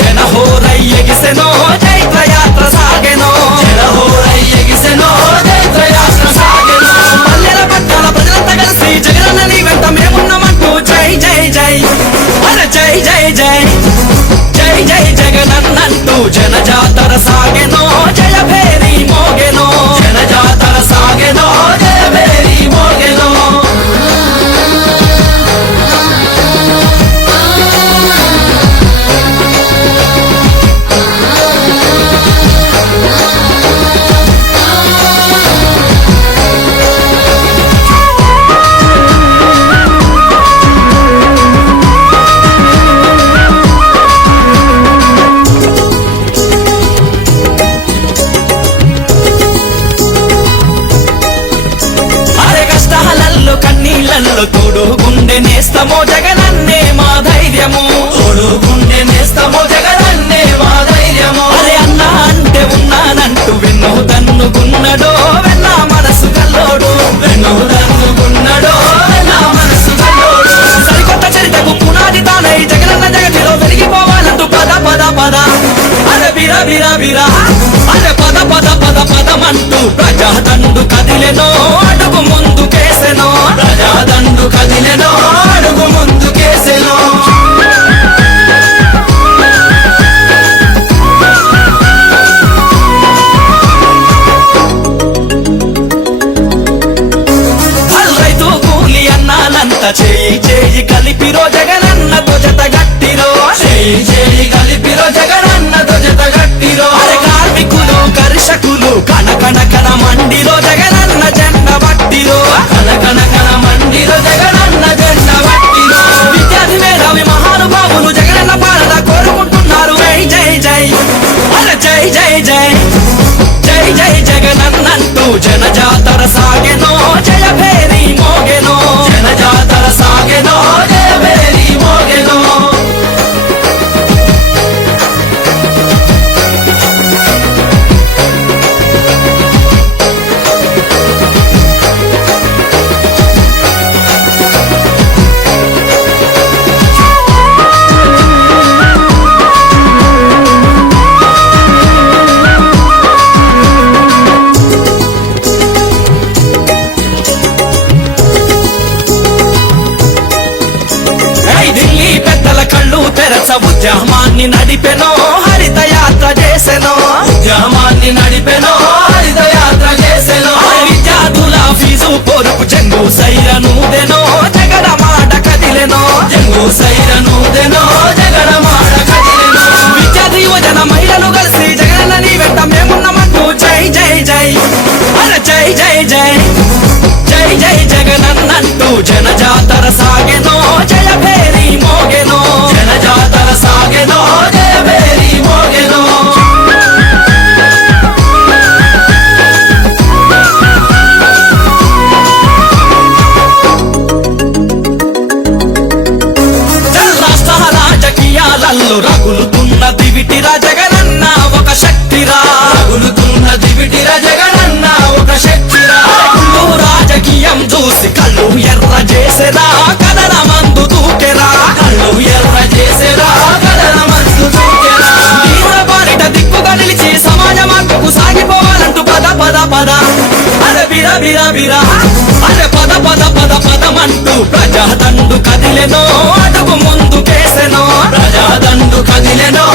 ಜನಹೋರೈ ಎಗಿಸೆನೋ ಚೈತ್ರ ಯಾತ್ರ ಸಾಗೆನೋ ಜನಹೋರೈ ಎಗಿಸೆನೋ ಚೈತ್ರ ಯಾತ್ರ ಸಾಗೆನೋ పల్లెల పట్టాల ప్రజలంతా కలిసి జగనన్న నీ వెంట మేమున్నామంటూ జై జై జై అరే జై జై జై జై జై జగనన్నంటూ జనజాతర సాగెనో జయ భేరి మోగెనో జనజాతర సాగెనో జయ భేరి మోగెనో కన్నీళ్ళల్లో తోడు గుండె నేస్తమో జగనన్నే మా ధైర్యము తోడు గుండె నేస్తమో జగనన్నే మా ధైర్యము అరే అన్నా అంటే ఉన్నానంటూ వెన్ను దన్నుకున్నడో వెన్నా మనసు కల్లోడు వెన్ను దన్నుకున్నడో వెన్నా మనసు కల్లోడు సరికొత్త చరితకు పునాది తానై జగనన్న జగతిలో వెలిగిపోవాలంటూ పద పద పద అరే బిర బిర బిర అరే పద పద పద పదమంటూ ప్రజాదండు కదిలెనో అడుగు ముందుకేసెనో ప్రజాదండు కదిలెనో అడుగు ముందుకేసెనో రైతు కూలి అన్నానంత చేయి చేయి కలిపిరో జగనన్నతో జత గట్టిరో చేయి చేయి కలిపిరో జగనన్నతో జత గట్టిరో అరే కార్మికులు కర్షకులు కణ కణ కణ మండిరో జగనన్న జెండ బట్టిరో కణ కణ కణ మండిరో జగనన్న జెండ బట్టిరో విద్యార్థి మేధావి మహానుభావులు జగనన్న పాలన కోరుకుంటున్నారు జై జై జై అరే జై జై జై జై జై జగనన్నంటూ జనజాతర సాగెనో జయ భేరి మోగెనో జనజాతర సాగెనో జయ భేరి మోగెనో ఉద్యమాన్ని నడిపెనో హరిత యాత్ర చేసెనో ఉద్యమాన్ని నడిపెనో హరిత యాత్ర చేసెనో విద్యార్థుల ఫీజు పొరుపు జంగు సైరనూదెనో జగడ మాట కదిలెనో జంగు సైరనూదెనో జగడ మాట కదిలెనో విద్యార్థి యువజన మహిళలు కలిసి జగనన్న నీ వెంట మేమున్నామంటూ జై జై జై అరే జై జై జై జై జై జగనన్నంటూ జనజాతర సాగెనో జయ భేరి మోగెనో జనజాతర సాగెనో జయ భేరి మోగెనో రాష్ట్ర రాజకీయాలలో రగులుతున్న దివిటిరా జగనన్న ఒక శక్తిరా రగులుతున్న దివిటిరా జగనన్న ఒక శక్తిరా రాజకీయం చూసి కళ్ళు ఎర్ర చేసేరా కదన మందు దూకెరా కళ్ళు ఎర్ర చేసేరా కదన మందు దూకెరా తీవ్ర బారిట దిక్కుగా నిలిచి సమాజ మార్పుకు సాగిపోవాలంటూ పద పద పద అరే బిర బిర బిర అరే పద పద పద పదమంటూ ప్రజాదండు కదిలెనో అడుగు ముందుకేసెనో ప్రజాదండు కదిలెనో